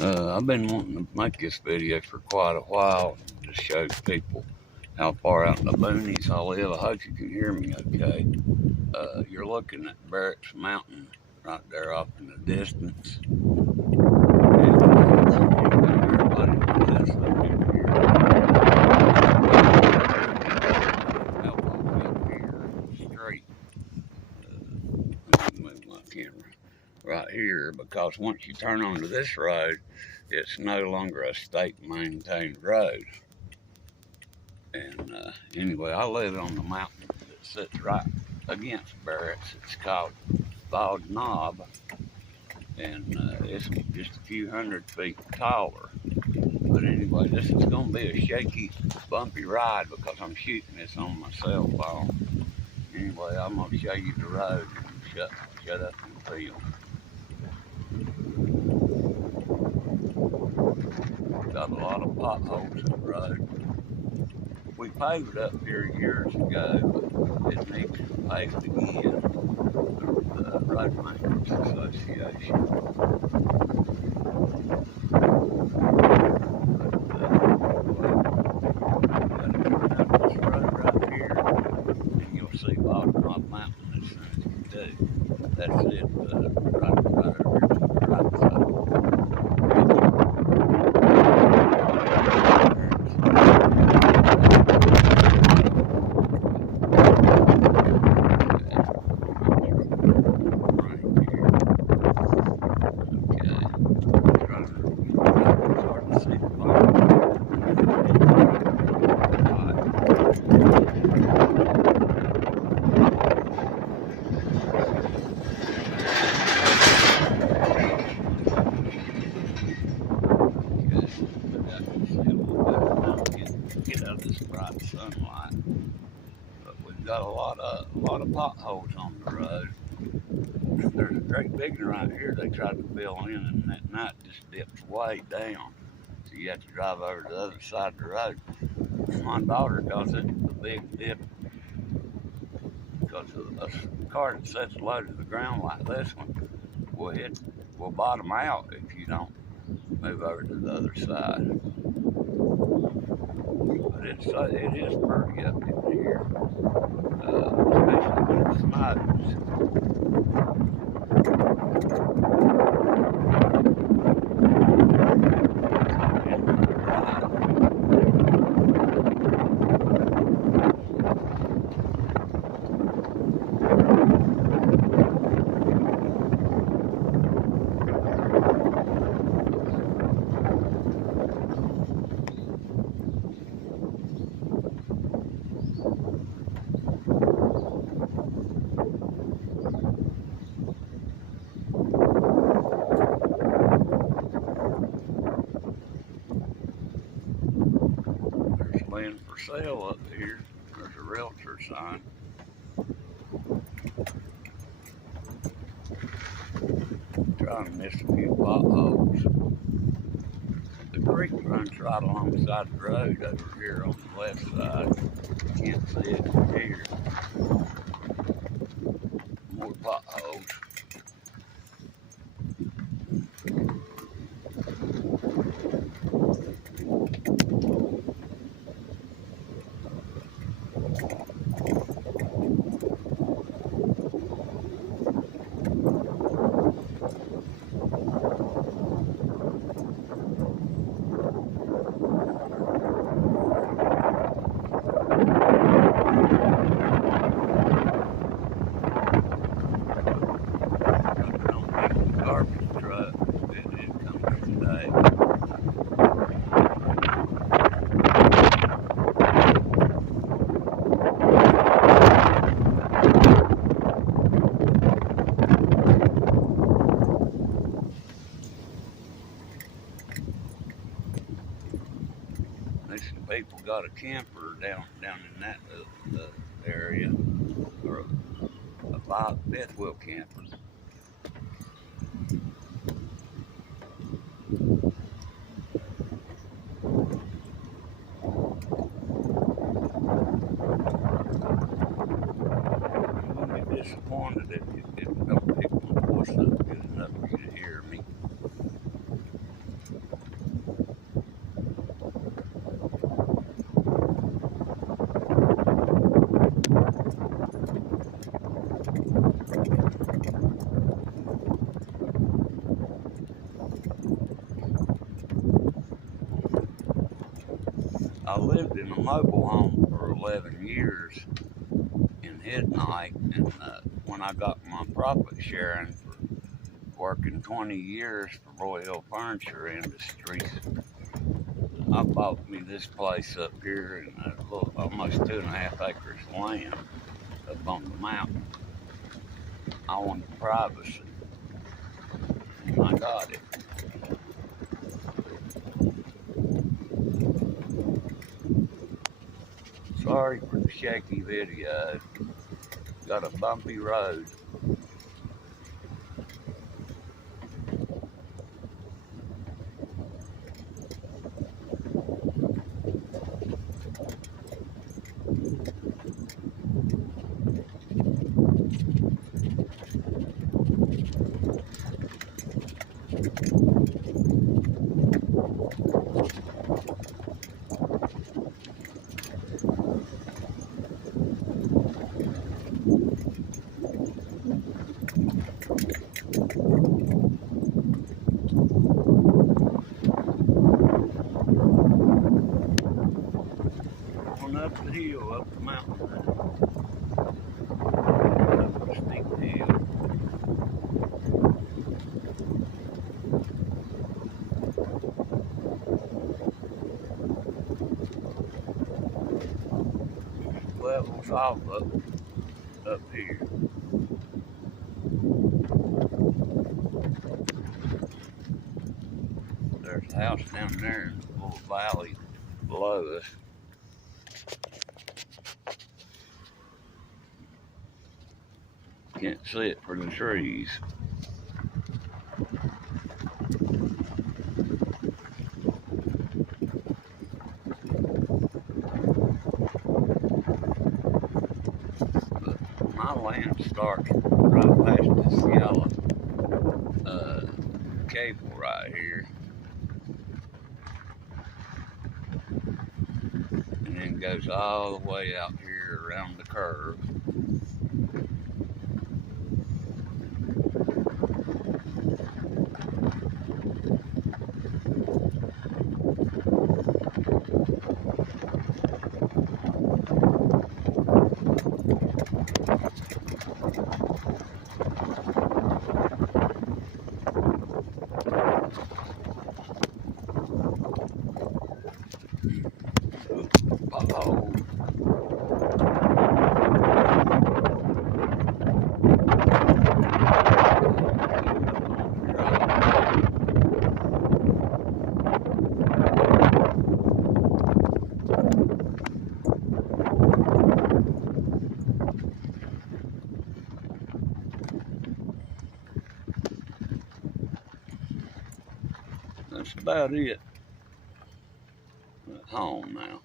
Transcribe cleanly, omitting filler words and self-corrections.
I've been wanting to make this video for quite a while to show people how far out in the boonies I live. I hope you can hear me okay. You're looking at Barrett's Mountain right there off in the distance. And everybody knows this up in here. Help up here straight. Let me move my camera right here, because once you turn onto this road, it's no longer a state maintained road. And anyway, I live on the mountain that sits right against Barrett's. It's called Bald Knob, and it's just a few hundred feet taller. But anyway, this is going to be a shaky, bumpy ride because I'm shooting this on my cell phone. Anyway, I'm going to show you the road and shut up and feel. Got a lot of potholes in the road. We paved up here years ago, but it needs to be paved again. The Road Maintenance Association. This road right here, and you'll see Bald Knob Mountain as soon as you do. That's it, right over here to the right side. Get out of this bright sunlight, but we've got a lot of potholes on the road. There's a great big one right here they tried to fill in, and that night just dips way down, so you have to drive over to the other side of the road. My daughter calls it the big dip, because a car that sets low to the ground like this one will bottom out if you don't move over to the other side. But it is pretty up in here, especially when it snows. Land for sale up here. There's a realtor sign. Trying to miss a few potholes. The creek runs right alongside the road over here on the left side. You can't see it from here. More potholes. Some people got a camper down in that area, or a fifth wheel camper. I'm gonna be disappointed if you don't pick my voice up good enough for you to hear me. I lived in a mobile home for 11 years in Hiddenite, and when I got my profit sharing for working 20 years for Broyhill Furniture Industries, I bought me this place up here in almost 2.5 acres of land up on the mountain. I wanted privacy, and I got it. Sorry for the shaky video. Got a bumpy road. Going up the hill, up the mountain. Up the steep hill. Levels off up here. There's a house down there in the little valley below us. Can't see it for the trees. But my land starts right past this yellow cable right here, and then goes all the way out here around the curve. Uh-oh. That's about it. At home now.